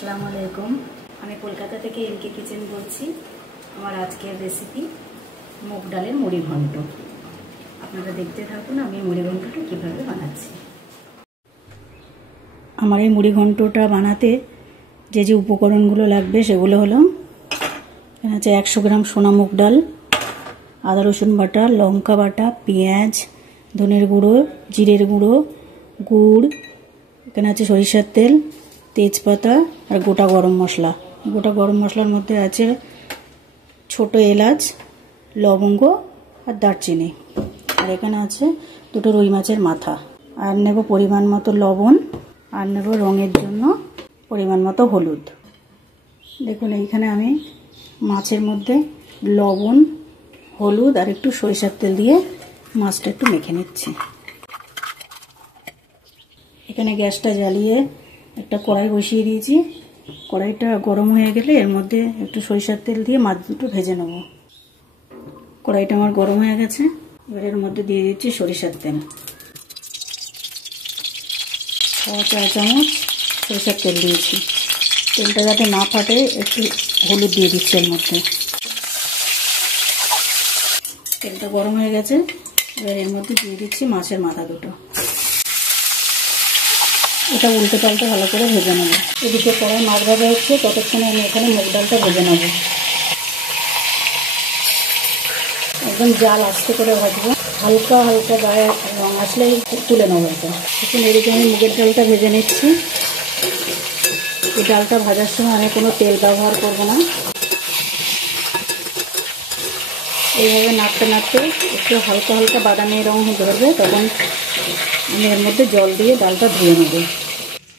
আসসালামু আলাইকুম। আমি কলকাতা থেকে এমকে কিচেন বলছি। আমার আজকের রেসিপি মুগ ডালের মুড়ি ঘন্ট। আপনারা দেখতে থাকুন আমি মুড়ি ঘন্টটা কীভাবে বানাচ্ছি। আমার এই মুড়ি ঘন্টটা বানাতে যে যে উপকরণগুলো লাগবে সেগুলো হলো এখানে আছে 100 গ্রাম সোনা মুগ ডাল, আদা রসুন বাটা, লঙ্কা বাটা, পেঁয়াজ, ধনের গুঁড়ো, জিরের গুঁড়ো, গুড়, এখানে আছে সরিষার তেল, তেজপাতা আর গোটা গরম মশলা। গোটা গরম মশলার মধ্যে আছে ছোট এলাচ, লবঙ্গ আর দারচিনি। আর এখানে আছে দুটো রুই মাছের মাথা। আর নেব পরিমাণ মতো লবণ, আর নেব রঙের জন্য পরিমাণ মতো হলুদ। দেখুন এইখানে আমি মাছের মধ্যে লবণ, হলুদ আর একটু সরিষার তেল দিয়ে মাছটা একটু মেখে নিচ্ছি। এখানে গ্যাসটা জ্বালিয়ে একটা কড়াই বসিয়ে দিয়েছি। কড়াইটা গরম হয়ে গেলে এর মধ্যে একটু সরিষার তেল দিয়ে মাছ দুটো ভেজে নেব। কড়াইটা আমার গরম হয়ে গেছে, এবার এর মধ্যে দিয়ে দিচ্ছি সরিষার তেল। 1 চা চামচ সরিষার তেল দিয়েছি। তেলটা যাতে না ফাটে একটু হলুদ দিয়ে দিচ্ছি এর মধ্যে। তেলটা গরম হয়ে গেছে, এবার এর মধ্যে দিয়ে দিচ্ছি মাছের মাথা দুটো। এটা উল্টে পাল্টে ভালো করে ভেজে নেব। এদিকে কড়াই মাছ ভাজা হচ্ছে, ততক্ষণে আমি এখানে মুগ ডালটা ভেজে নেব। একদম জাল আস্তে করে ভাজবো, হালকা হালকা গায়ে রং আসলেই তুলে নেবো। এটা এখন এদিকে আমি মুগের ডালটা ভেজে নিচ্ছি। এই ডালটা ভাজার সময় আমি কোনো তেল ব্যবহার করব না। এইভাবে নাড়তে নাড়তে একটু হালকা হালকা বাদামি রং ধরবে, তখন আমি এর মধ্যে জল দিয়ে ডালটা ধুয়ে নেব।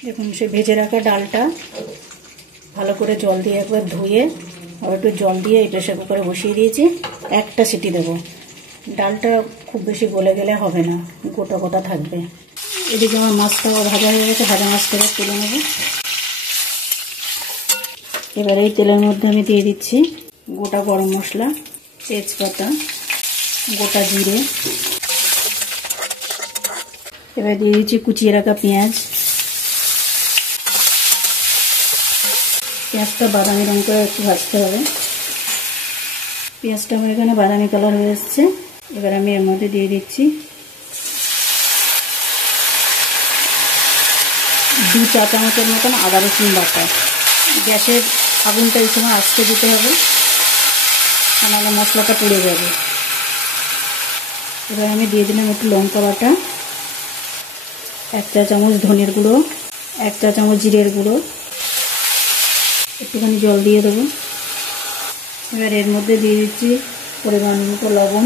দেখুন সে ভেজে রাখা ডালটা ভালো করে জল দিয়ে একবার ধুয়ে আবার একটু জল দিয়ে এই প্রেসার কুকারে বসিয়ে দিয়েছি। একটা সিটি দেবো। ডালটা খুব বেশি গলে গেলে হবে না, গোটা গোটা থাকবে। এদিকে আমার মাছটাও ভাজা হয়ে গেছে, ভাজা মাছটা তুলে নেব। এবার এই তেলের মধ্যে আমি দিয়ে দিচ্ছি গোটা গরম মশলা, তেজপাতা, গোটা জিরে। এবার দিয়ে দিচ্ছি কুচিয়ে রাখা পেঁয়াজ। পেঁয়াজটা বাদামি রঙ করে একটু ভাজতে হবে। পেঁয়াজটা আমার এখানে বাদামি কালার হয়ে এসছে। এবার আমি এর মধ্যে দিয়ে দিচ্ছি 2 চা চামচের মতন আদা রসুন বাটা। গ্যাসের আগুনটা এই সময় আস্তে দিতে হবে, নাহলে মশলাটা পুড়ে যাবে। এবার আমি দিয়ে দিলাম একটু লঙ্কা বাটা, 1 চা চামচ ধনের গুঁড়ো, 1 চা চামচ জিরের গুঁড়ো, একটুখানি জল দিয়ে দেবো। এবার এর মধ্যে দিয়ে দিচ্ছি পরিমাণ মতো লবণ,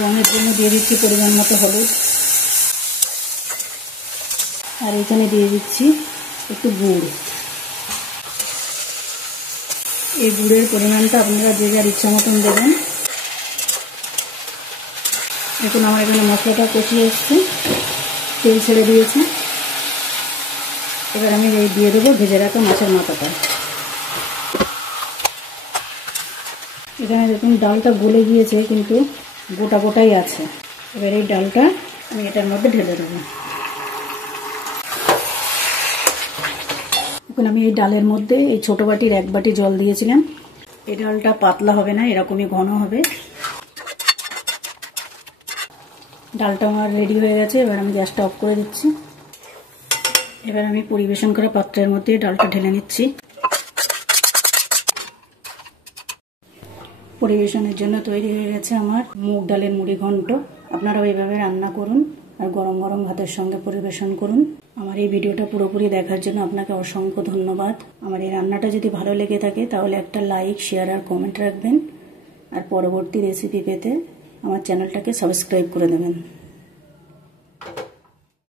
রঙের জন্য দিয়ে দিচ্ছি পরিমাণ মতো হলুদ, আর এখানে দিয়ে দিচ্ছি একটু গুড়। এই গুড়ের পরিমাণটা আপনারা যে যার ইচ্ছা মতন দেবেন। এখন আমার এখানে মশলাটা কষিয়ে এসছে, তেল ছেড়ে দিয়েছে। এবার আমি দিয়ে দেবো ভেজে রাখা মাছের মাথাটা। এখানে দেখুন ডালটা গলে গিয়েছে, কিন্তু গোটা গোটাই আছে। এবার এই ডালটা আমি এটার মধ্যে ঢেলে দেবো। এখন আমি এই ডালের মধ্যে এই ছোট বাটির 1 বাটি জল দিয়েছিলাম। এই ডালটা পাতলা হবে না, এরকমই ঘন হবে। ডালটা আমার রেডি হয়ে গেছে। এবার আমি গ্যাসটা অফ করে দিচ্ছি। এবার আমি পরিবেশন করা পাত্রের মধ্যে ডালটা ঢেলে নিচ্ছি। পরিবেশনের জন্য তৈরি হয়ে গেছে আমার মুগ ডালের মুড়ি ঘন্ট। আপনারাও এইভাবে রান্না করুন আর গরম গরম ভাতের সঙ্গে পরিবেশন করুন। আমার এই ভিডিওটা পুরোপুরি দেখার জন্য আপনাকে অসংখ্য ধন্যবাদ। আমার এই রান্নাটা যদি ভালো লেগে থাকে তাহলে একটা লাইক, শেয়ার আর কমেন্ট রাখবেন। আর পরবর্তী রেসিপি পেতে আমার চ্যানেলটাকে সাবস্ক্রাইব করে দেবেন।